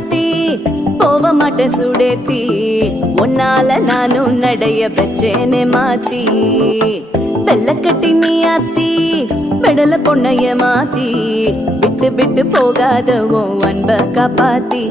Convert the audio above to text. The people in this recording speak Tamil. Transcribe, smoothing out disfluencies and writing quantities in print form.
சாத்தி போக மாட்டேன் சுடேத்தி உன்னால நானும் நடைய வச்சேனே மாத்தி வெள்ள கட்டி நீ ஆத்தி பெடல பொண்ணைய மாத்தி விட்டு விட்டு போகாத உன் அன்ப காப்பாத்தி